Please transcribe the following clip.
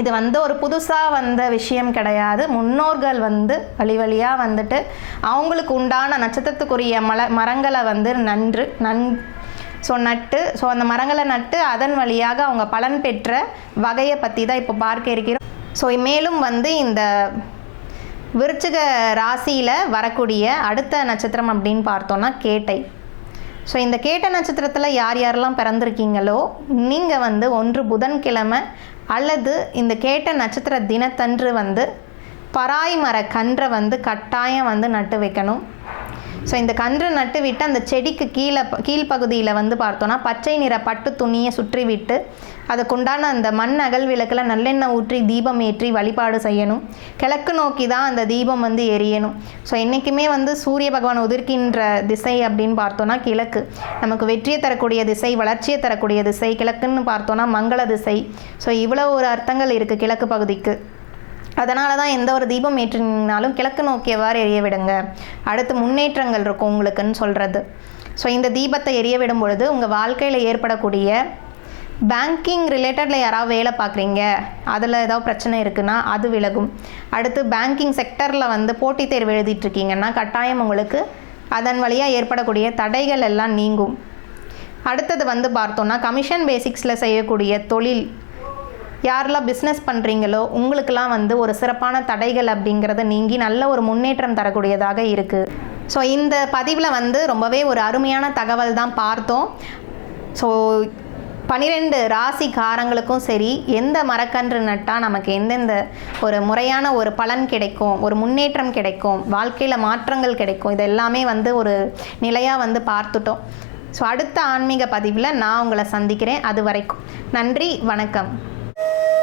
இது வந்து ஒரு புதுசாக வந்த விஷயம் கிடையாது. முன்னோர்கள் வந்து வழி வழியாக வந்துட்டு அவங்களுக்கு உண்டான நட்சத்திரத்துக்குரிய மல மரங்களை வந்து நன்று நன் ஸோ நட்டு ஸோ அந்த மரங்களை நட்டு அதன் வழியாக அவங்க பலன் பெற்ற வகையை பற்றி தான் இப்போ பார்க்க இருக்கிறோம். ஸோ மேலும் வந்து இந்த விருச்சிக ராசியில் வரக்கூடிய அடுத்த நட்சத்திரம் அப்படின்னு பார்த்தோன்னா கேட்டை. ஸோ இந்த கேட்ட நட்சத்திரத்தில் யார் யாரெல்லாம் பிறந்திருக்கீங்களோ நீங்கள் வந்து ஒன்று புதன்கிழமை அல்லது இந்த கேட்ட நட்சத்திர தினத்தன்று வந்து பராய் மர கன்றை வந்து கட்டாயம் வந்து நட்டு வைக்கணும். ஸோ இந்த கன்று நட்டு விட்டு அந்த செடிக்கு கீழே கீழ்ப்பகுதியில் வந்து பார்த்தோன்னா பச்சை நிற பட்டு துணியை சுற்றி விட்டு அதுக்குண்டான அந்த மண் அகல் விளக்கில் நல்லெண்ணெய் ஊற்றி தீபம் ஏற்றி வழிபாடு செய்யணும். கிழக்கு நோக்கி தான் அந்த தீபம் வந்து எரியணும். ஸோ என்றைக்குமே வந்து சூரிய பகவான் உதிர்க்கின்ற திசை அப்படின்னு பார்த்தோன்னா கிழக்கு. நமக்கு வெற்றியை தரக்கூடிய திசை வளர்ச்சியை தரக்கூடிய திசை கிழக்குன்னு பார்த்தோன்னா மங்கள திசை. ஸோ இவ்வளோ ஒரு அர்த்தங்கள் இருக்குது கிழக்கு பகுதிக்கு. அதனால தான் எந்த ஒரு தீபம் ஏற்றினாலும் கிழக்கு நோக்கியவாறு எரிய விடுங்க. அடுத்து முன்னேற்றங்கள் இருக்கும் உங்களுக்குன்னு சொல்கிறது ஸோ இந்த தீபத்தை எரிய விடும் பொழுது உங்கள் வாழ்க்கையில் ஏற்படக்கூடிய பேங்கிங் ரிலேட்டடில் யாராவது வேலை பார்க்குறீங்க. அதில் ஏதாவது பிரச்சனை இருக்குன்னா அது விலகும். அடுத்து பேங்கிங் செக்டரில் வந்து போட்டித் தேர்வு எழுதிட்டுருக்கீங்கன்னா கட்டாயம் உங்களுக்கு அதன் வழியாக ஏற்படக்கூடிய தடைகள் எல்லாம் நீங்கும். அடுத்தது வந்து பார்த்தோன்னா கமிஷன் பேசிக்ஸில் செய்யக்கூடிய தொழில். யாரெல்லாம் பிஸ்னஸ் பண்ணுறீங்களோ உங்களுக்கெல்லாம் வந்து ஒரு சிறப்பான தடைகள் அப்படிங்கிறத நீங்கி நல்ல ஒரு முன்னேற்றம் தரக்கூடியதாக இருக்குது ஸோ இந்த பதிவில் வந்து ரொம்பவே ஒரு அருமையான தகவல் தான் பார்த்தோம். ஸோ பனிரெண்டு ராசிக்காரங்களுக்கும் சரி எந்த மரக்கன்று நட்டால் நமக்கு எந்தெந்த ஒரு முறையான ஒரு பலன் கிடைக்கும் ஒரு முன்னேற்றம் கிடைக்கும் வாழ்க்கையில் மாற்றங்கள் கிடைக்கும் இது எல்லாமே வந்து ஒரு நிலையாக வந்து பார்த்துட்டோம். ஸோ அடுத்த ஆன்மீக பதிவில் நான் உங்களை சந்திக்கிறேன். அது வரைக்கும் நன்றி வணக்கம். you